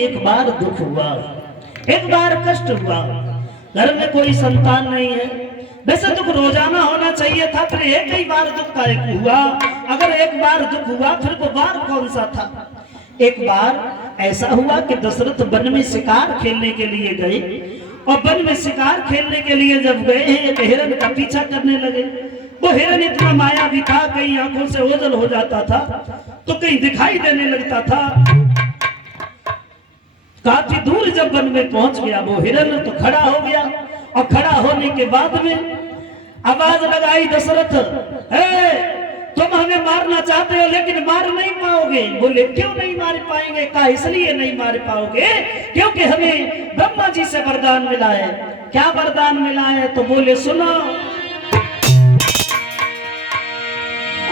एक बार दुख हुआ, एक बार कष्ट हुआ, घर में कोई संतान नहीं है। वैसे दुख रोजाना होना चाहिए था, फिर एक ही बार दुख का एक हुआ। अगर एक बार दुख हुआ फिर वो बार कौन सा था? एक बार ऐसा हुआ कि दशरथ वन में शिकार खेलने के लिए गए, और वन में शिकार खेलने के लिए जब गए हैं एक हिरण का पीछा करने लगे। वो हिरण इतना मायावी था, कहीं आंखों से ओझल हो जाता था तो कहीं दिखाई देने लगता था। काफी दूर जब वन में पहुंच गया वो हिरण तो खड़ा हो गया, और खड़ा होने के बाद में आवाज लगाई, दशरथ तुम हमें मारना चाहते हो लेकिन मार नहीं पाओगे। बोले क्यों नहीं मार पाएंगे? कहा इसलिए नहीं मार पाओगे क्योंकि हमें ब्रह्मा जी से वरदान मिला है। क्या वरदान मिला है? तो बोले सुनो,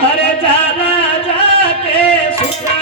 अरे जाना जाके सुना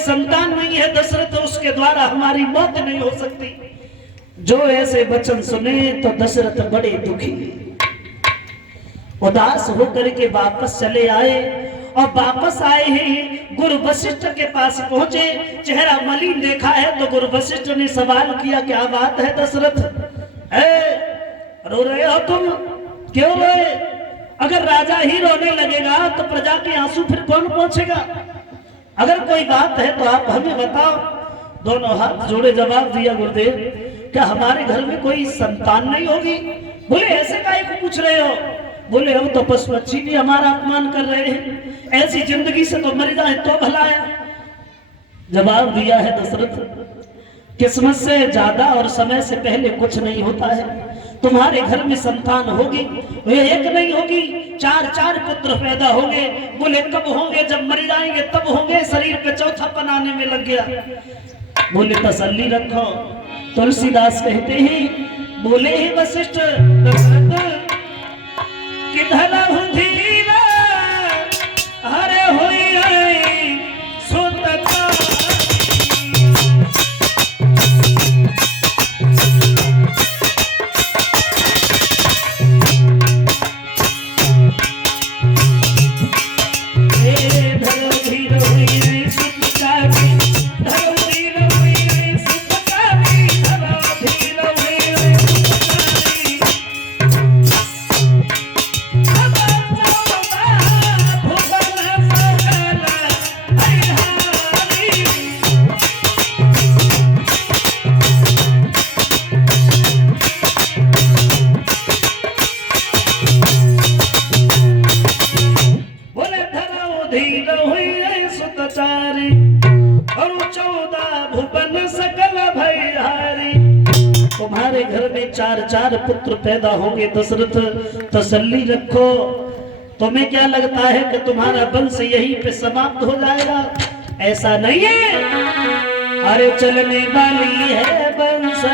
संतान नहीं है दशरथ, उसके द्वारा हमारी मौत नहीं हो सकती। जो ऐसे वचन सुने तो दशरथ बड़े दुखी उदास होकर के वापस चले आए, और वापस आए ही गुरु वशिष्ठ के पास पहुंचे। चेहरा मलिन देखा है तो गुरु वशिष्ठ ने सवाल किया, क्या बात है दशरथ? रो रहे हो तुम? क्यों रोए? अगर राजा ही रोने लगेगा तो प्रजा के आंसू फिर कौन पहुंचेगा? अगर कोई बात है तो आप हमें बताओ। दोनों हाथ जोड़े जवाब दिया, गुरुदेव क्या हमारे घर में कोई संतान नहीं होगी? बोले ऐसे काहे को पूछ रहे हो? बोले हम तो पशु पक्षी भी हमारा अपमान कर रहे हैं, ऐसी जिंदगी से तो मर जाए तो भला है। जवाब दिया है दशरथ, किस्मत से ज्यादा और समय से पहले कुछ नहीं होता है। तुम्हारे घर में संतान होगी, वे एक नहीं होगी, चार चार पुत्र पैदा होंगे। बोले कब होंगे? जब मर जाएंगे तब होंगे। शरीर पे चौथा बनाने में लग गया। बोले तसल्ली रखो। तुलसीदास कहते हैं, बोले ही वशिष्ठ दशरथ किधर हूँ धीरा, हरे हुई सुतता। तुम्हारे घर में चार चार पुत्र पैदा होंगे दशरथ, तसल्ली रखो। तुम्हें क्या लगता है कि तुम्हारा वंश यहीं पे समाप्त हो जाएगा? ऐसा नहीं है। अरे चलने वाली है वंश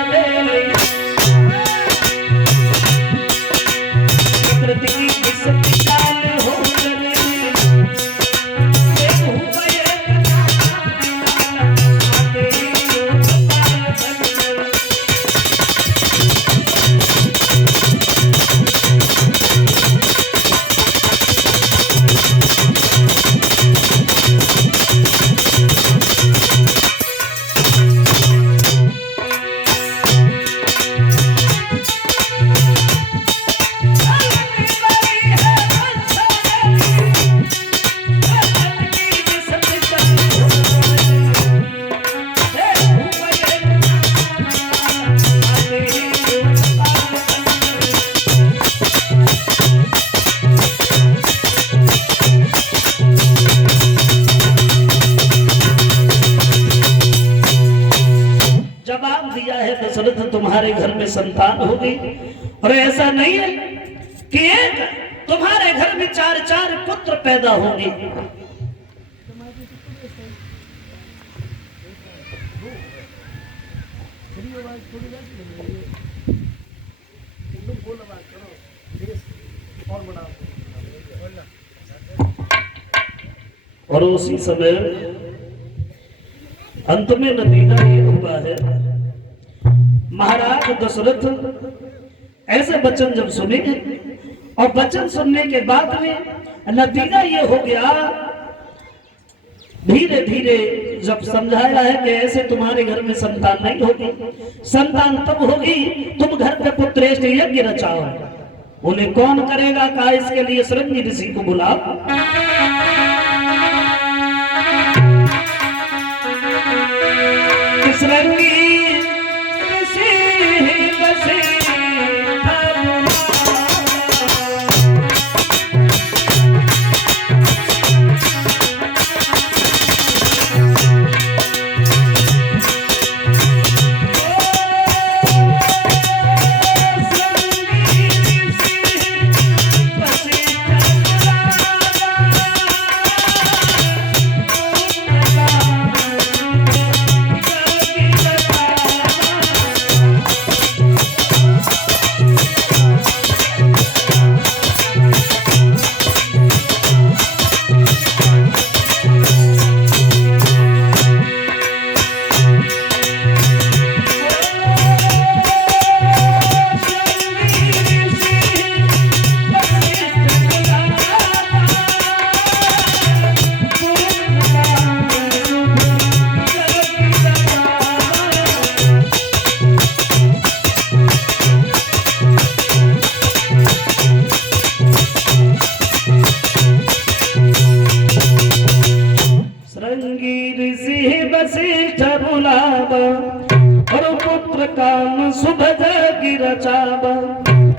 वरदान दिया है दशरथ तुम्हारे घर में संतान होगी। और ऐसा नहीं है कि एक तुम्हारे घर में 4-4 पुत्र पैदा होंगे। और उसी समय अंत में नतीजा ये हुआ है, महाराज दशरथ ऐसे वचन जब सुनेंगे और वचन सुनने के बाद में नतीजा ये हो गया, धीरे धीरे जब समझाया है कि ऐसे तुम्हारे घर में संतान नहीं होगी, संतान तब होगी तुम घर पे पुत्रेष्ठ यज्ञ रचाओ। उन्हें कौन करेगा? कहा इसके लिए श्रृंगी ऋषि को बुलाओ। श्रृंगी ऋषि बसे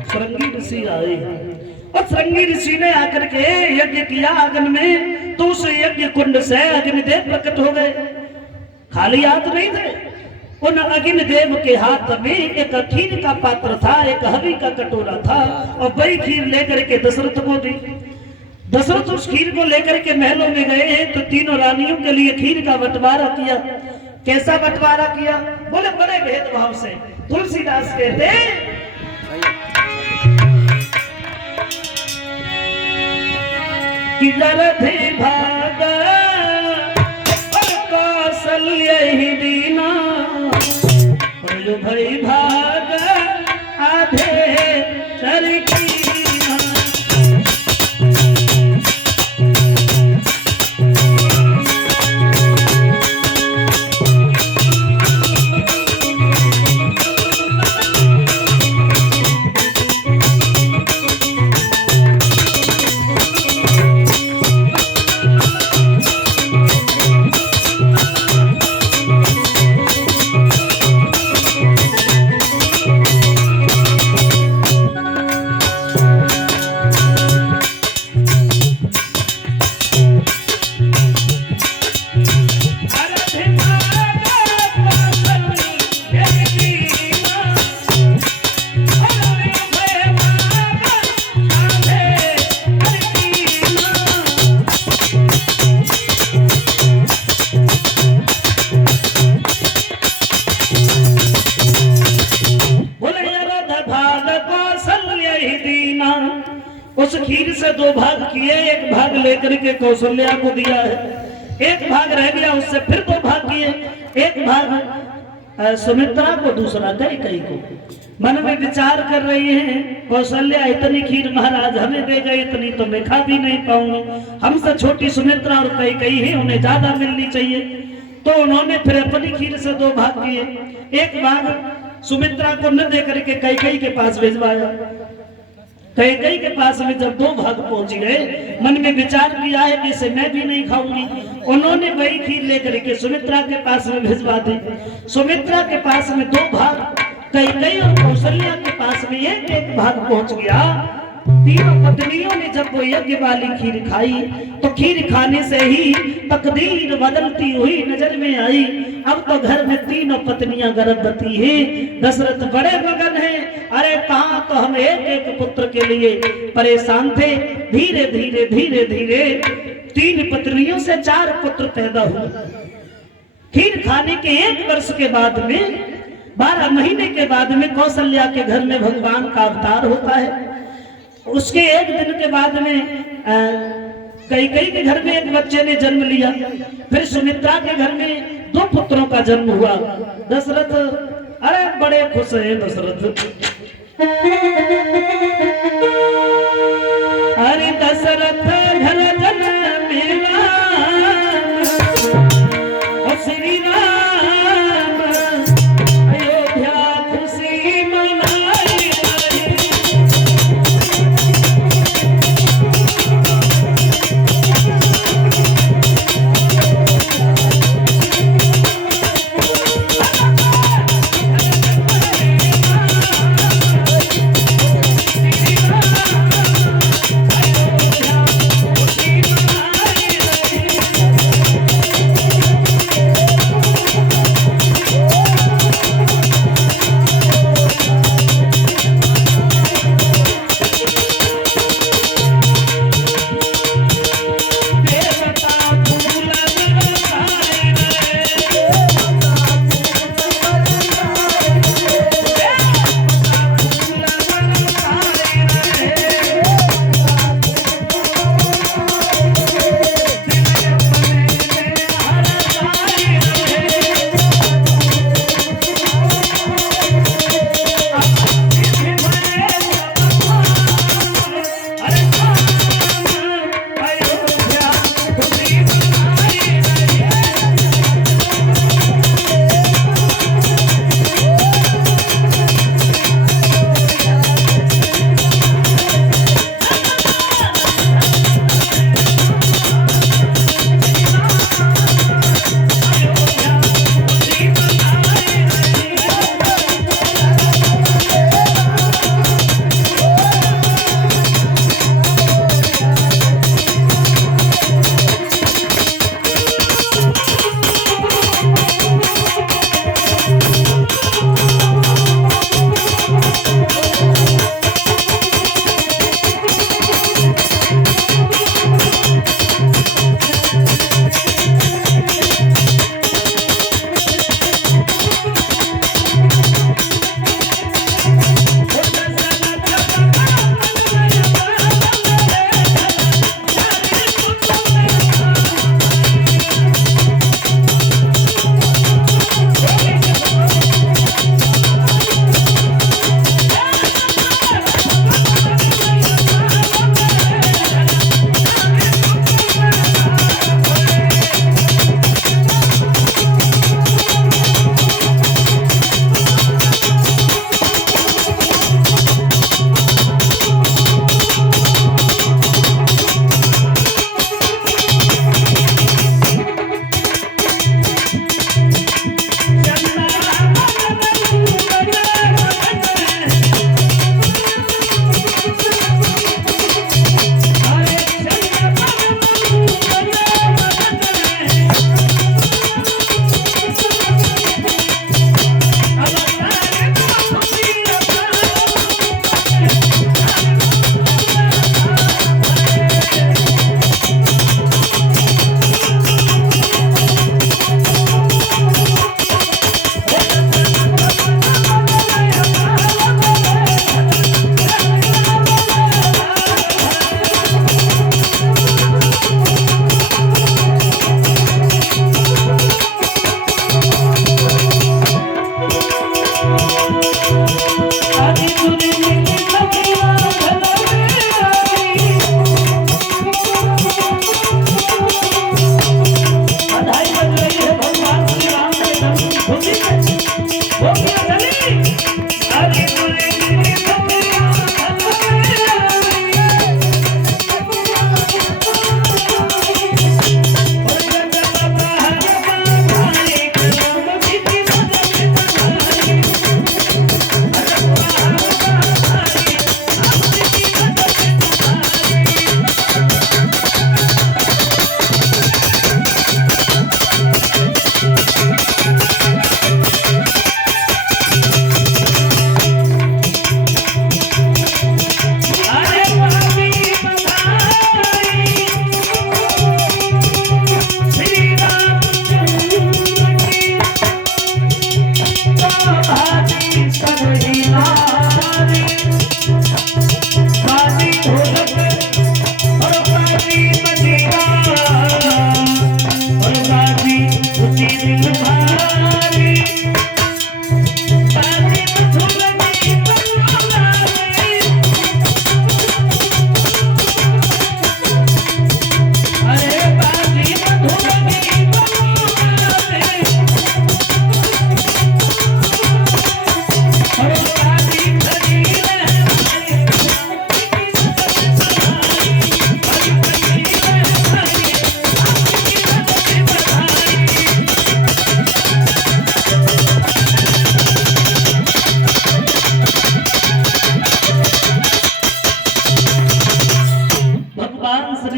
श्रृंगी ऋषि आए और श्रृंगी ऋषि ने आकर के यज्ञ किया आंगन में, तो उस यज्ञ कुंड से अग्निदेव प्रकट हो गए। खाली हाथ नहीं थे, उन अग्निदेव के हाथ में एक खीर का पात्र था, एक हवी का कटोरा था और वही खीर लेकर के दशरथ को दी। दशरथ उस खीर को लेकर के महलों में गए तो तीनों रानियों के लिए खीर का बंटवारा किया। कैसा बंटवारा किया? बोले बड़े भेदभाव से। तुलसीदास कहते कि दरधि भागा और कौशल्य ही दीना, और जो भई भागा आधे चरकी। उस खीर से 2 भाग किए, एक भाग लेकर के कौशल्या को दिया है, एक भाग रह गया, उससे फिर 2 भाग किए, एक भाग सुमित्रा को, दूसरा कैकेयी को। मन में विचार कर रही हैं कौशल्या, इतनी खीर महाराज हमें दे गए, इतनी तो मैं खा भी नहीं पाऊंगी, हमसे छोटी सुमित्रा और कैकेयी है, उन्हें ज्यादा मिलनी चाहिए। तो उन्होंने फिर अपनी खीर से 2 भाग किए, एक भाग सुमित्रा को न दे करके कैकेयी के पास भिजवाया। कैकेयी के पास में जब 2 भाग पहुंच गए, मन में विचार किया है कि इसे मैं भी नहीं खाऊंगी। उन्होंने वही खीर लेकर के सुमित्रा के पास में भिजवा दी। सुमित्रा के पास में 2 भाग, कैकेयी और कौशल्या के पास में एक भाग पहुंच गया। तीनों पत्नियों ने जब वो यज्ञ वाली खीर खाई तो खीर खाने से ही तकदीर बदलती हुई नजर में आई। अब तो घर में तीनों पत्नियां गर्भवती हैं। दशरथ बड़े मगन हैं। अरे कहाँ तो हम एक एक पुत्र के लिए परेशान थे। धीरे धीरे धीरे धीरे 3 पत्नियों से 4 पुत्र पैदा हुए। खीर खाने के 1 वर्ष के बाद में 12 महीने के बाद में कौशल्या के घर में भगवान का अवतार होता है। उसके 1 दिन के बाद में कैकेयी के घर में एक बच्चे ने जन्म लिया। फिर सुमित्रा के घर में 2 पुत्रों का जन्म हुआ। दशरथ अरे बड़े खुश हैं दशरथ। अरे दशरथ घर जन्मेला और श्री राम अयोध्या खुशी मनाई।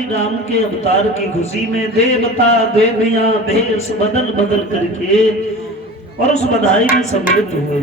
राम के अवतार की खुशी में देवता देवियां भेष बदल बदल करके और उस बधाई में सम्मिलित हुए।